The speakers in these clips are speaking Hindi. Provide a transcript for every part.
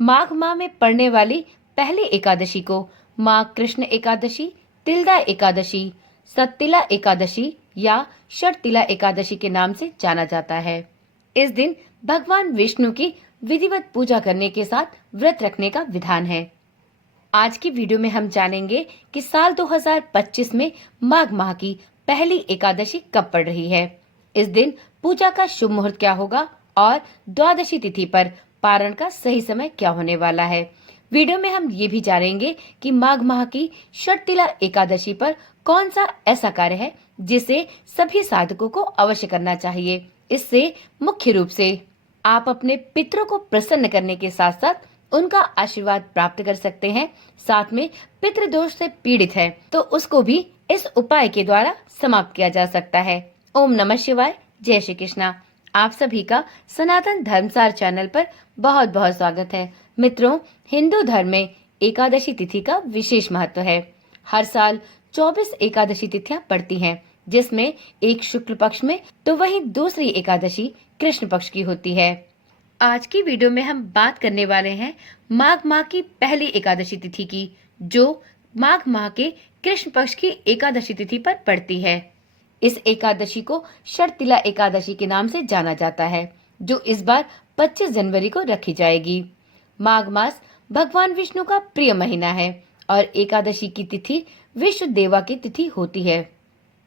माघ माह में पड़ने वाली पहली एकादशी को माँ कृष्ण एकादशी, तिलदा एकादशी, सत्तिला एकादशी या षटतिला एकादशी के नाम से जाना जाता है। इस दिन भगवान विष्णु की विधिवत पूजा करने के साथ व्रत रखने का विधान है। आज की वीडियो में हम जानेंगे कि साल 2025 में माघ माह की पहली एकादशी कब पड़ रही है। इस दिन पूजा का शुभ मुहूर्त क्या होगा और द्वादशी तिथि पर पारण का सही समय क्या होने वाला है। वीडियो में हम ये भी जानेंगे कि माघ माह की षटतिला एकादशी पर कौन सा ऐसा कार्य है जिसे सभी साधकों को अवश्य करना चाहिए। इससे मुख्य रूप से आप अपने पितरों को प्रसन्न करने के साथ साथ उनका आशीर्वाद प्राप्त कर सकते हैं। साथ में पितृदोष से पीड़ित है तो उसको भी इस उपाय के द्वारा समाप्त किया जा सकता है। ओम नमः शिवाय, जय श्री कृष्णा। आप सभी का सनातन धर्मसार चैनल पर बहुत बहुत स्वागत है। मित्रों, हिंदू धर्म में एकादशी तिथि का विशेष महत्व है। हर साल 24 एकादशी तिथियां पड़ती हैं, जिसमें एक शुक्ल पक्ष में तो वहीं दूसरी एकादशी कृष्ण पक्ष की होती है। आज की वीडियो में हम बात करने वाले हैं माघ माह की पहली एकादशी तिथि की, जो माघ माह के कृष्ण पक्ष की एकादशी तिथि पर पड़ती है। इस एकादशी को षटतिला एकादशी के नाम से जाना जाता है, जो इस बार 25 जनवरी को रखी जाएगी। माघ मास भगवान विष्णु का प्रिय महीना है और एकादशी की तिथि विश्व देवा की तिथि होती है।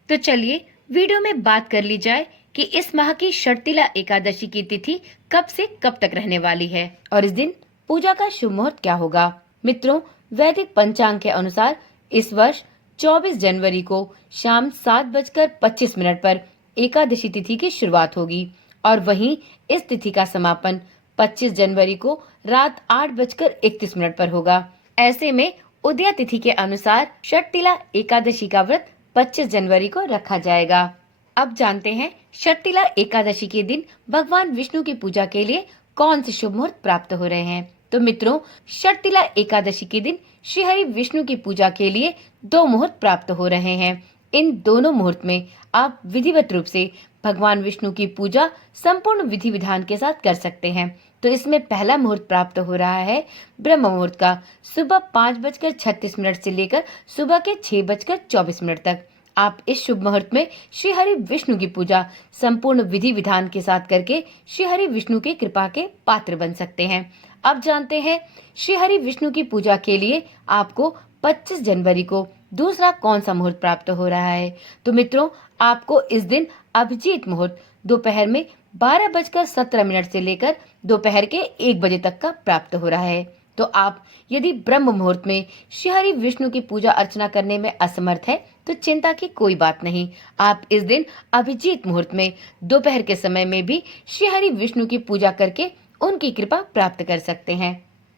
तो चलिए वीडियो में बात कर ली जाए कि इस माह की षटतिला एकादशी की तिथि कब से कब तक रहने वाली है और इस दिन पूजा का शुभ मुहूर्त क्या होगा। मित्रों, वैदिक पंचांग के अनुसार इस वर्ष 24 जनवरी को शाम 7:25 पर एकादशी तिथि की शुरुआत होगी और वहीं इस तिथि का समापन 25 जनवरी को रात 8:31 पर होगा। ऐसे में उदया तिथि के अनुसार षटतिला एकादशी का व्रत 25 जनवरी को रखा जाएगा। अब जानते हैं षटतिला एकादशी के दिन भगवान विष्णु की पूजा के लिए कौन से शुभ मुहूर्त प्राप्त हो रहे हैं। तो मित्रों, षटतिला एकादशी के दिन श्री हरि विष्णु की पूजा के लिए 2 मुहूर्त प्राप्त हो रहे हैं। इन दोनों मुहूर्त में आप विधिवत रूप से भगवान विष्णु की पूजा संपूर्ण विधि विधान के साथ कर सकते हैं। तो इसमें पहला मुहूर्त प्राप्त हो रहा है ब्रह्म मुहूर्त का, सुबह 5:36 से लेकर सुबह के 6:24 तक। आप इस शुभ मुहूर्त में श्री हरि विष्णु की पूजा संपूर्ण विधि विधान के साथ करके श्री हरि विष्णु की कृपा के पात्र बन सकते हैं। अब जानते हैं श्री हरि विष्णु की पूजा के लिए आपको 25 जनवरी को दूसरा कौन सा मुहूर्त प्राप्त हो रहा है। तो मित्रों, आपको इस दिन अभिजीत मुहूर्त दोपहर में 12:17 से लेकर दोपहर के 1 बजे तक का प्राप्त हो रहा है। तो आप यदि ब्रह्म मुहूर्त में श्री हरि विष्णु की पूजा अर्चना करने में असमर्थ है तो चिंता की कोई बात नहीं। आप इस दिन अभिजीत मुहूर्त में दोपहर के समय में भी श्री हरि विष्णु की पूजा करके उनकी कृपा प्राप्त कर सकते हैं।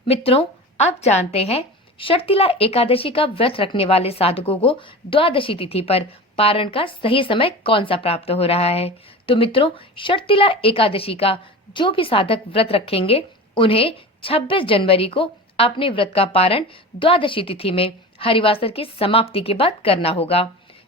मित्रों, अब जानते हैं षटतिला एकादशी का व्रत रखने वाले साधकों को द्वादशी तिथि पर पारण का सही समय कौन सा प्राप्त हो रहा है। तो मित्रों, षटतिला एकादशी का जो भी साधक व्रत रखेंगे उन्हें 26 जनवरी को अपने व्रत का पारण द्वादशी तिथि में हरिवासर की समाप्ति के बाद करना होगा,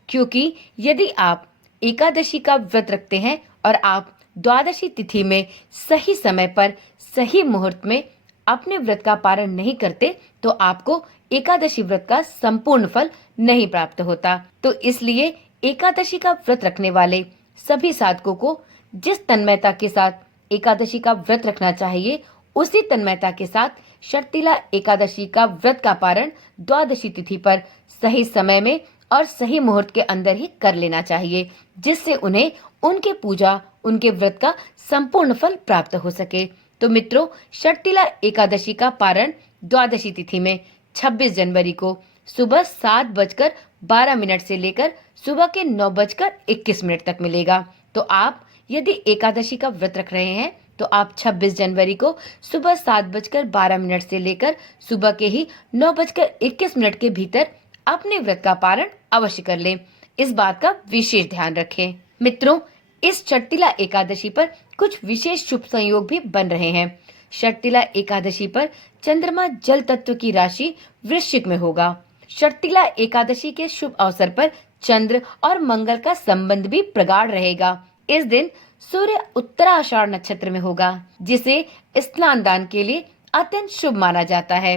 क्योंकि यदि आप एकादशी का व्रत रखते हैं और आप द्वादशी तिथि में सही समय पर सही मुहूर्त में अपने व्रत का पारण नहीं करते तो आपको एकादशी व्रत का संपूर्ण फल नहीं प्राप्त होता। तो इसलिए एकादशी का व्रत रखने वाले सभी साधकों को जिस तन्मयता के साथ एकादशी का व्रत रखना चाहिए उसी तन्मयता के साथ षटतिला एकादशी का व्रत का पारण द्वादशी तिथि पर सही समय में और सही मुहूर्त के अंदर ही कर लेना चाहिए, जिससे उन्हें उनके पूजा उनके व्रत का संपूर्ण फल प्राप्त हो सके। तो मित्रों, षटतिला एकादशी का पारण द्वादशी तिथि में 26 जनवरी को सुबह 7:12 से लेकर सुबह के 9:21 तक मिलेगा। तो आप यदि एकादशी का व्रत रख रहे हैं तो आप 26 जनवरी को सुबह 7:12 से लेकर सुबह के ही 9:21 के भीतर अपने व्रत का पारण अवश्य कर लें। इस बात का विशेष ध्यान रखें। मित्रों, इस षटतिला एकादशी पर कुछ विशेष शुभ संयोग भी बन रहे हैं। षटतिला एकादशी पर चंद्रमा जल तत्व की राशि वृश्चिक में होगा। षटतिला एकादशी के शुभ अवसर पर चंद्र और मंगल का संबंध भी प्रगाढ़ रहेगा। इस दिन सूर्य उत्तराषाढ़ नक्षत्र में होगा, जिसे स्नान दान के लिए अत्यंत शुभ माना जाता है।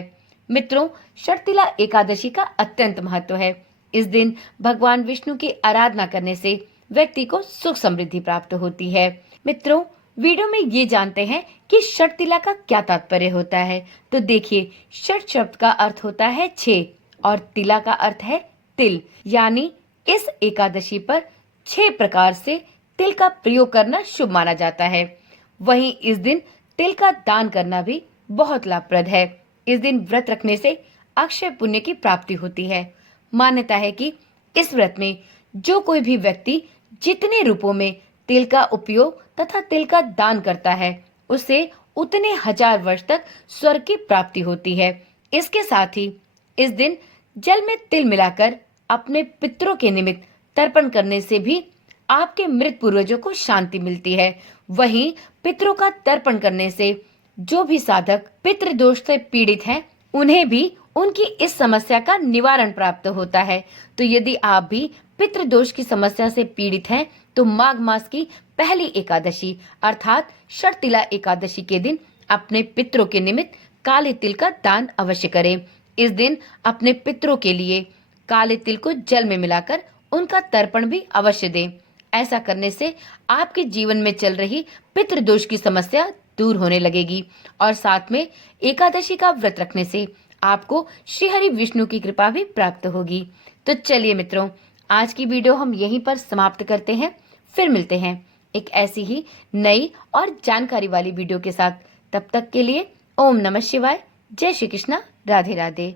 मित्रों, शर्तिला एकादशी का अत्यंत महत्व है। इस दिन भगवान विष्णु की आराधना करने से व्यक्ति को सुख समृद्धि प्राप्त होती है। मित्रों, वीडियो में ये जानते हैं कि शर्तिला का क्या तात्पर्य होता है। तो देखिए, शर्त शब्द का अर्थ होता है 6 और तिला का अर्थ है तिल, यानी इस एकादशी पर 6 प्रकार से तिल का प्रयोग करना शुभ माना जाता है। वहीं इस दिन तिल का दान करना भी बहुत लाभप्रद है। इस दिन व्रत रखने से अक्षय पुण्य की प्राप्ति होती है। मान्यता है कि इस व्रत में जो कोई भी व्यक्ति जितने रूपों में तिल का उपयोग तथा तिल का दान करता है, उसे उतने 1000 वर्ष तक स्वर्ग की प्राप्ति होती है। इसके साथ ही इस दिन जल में तिल मिलाकर अपने पितरों के निमित्त तर्पण करने से भी आपके मृत पूर्वजों को शांति मिलती है। वहीं पितरों का तर्पण करने से जो भी साधक पितृदोष से पीड़ित हैं, उन्हें भी उनकी इस समस्या का निवारण प्राप्त होता है। तो यदि आप भी पितृदोष की समस्या से पीड़ित हैं, तो माघ मास की पहली एकादशी अर्थात शर्तिला एकादशी के दिन अपने पितरों के निमित्त काले तिल का दान अवश्य करें। इस दिन अपने पितरों के लिए काले तिल को जल में मिलाकर उनका तर्पण भी अवश्य दें। ऐसा करने से आपके जीवन में चल रही पितृदोष की समस्या दूर होने लगेगी और साथ में एकादशी का व्रत रखने से आपको श्री हरि विष्णु की कृपा भी प्राप्त होगी। तो चलिए मित्रों, आज की वीडियो हम यहीं पर समाप्त करते हैं। फिर मिलते हैं एक ऐसी ही नई और जानकारी वाली वीडियो के साथ। तब तक के लिए ओम नमः शिवाय, जय श्री कृष्णा, राधे राधे।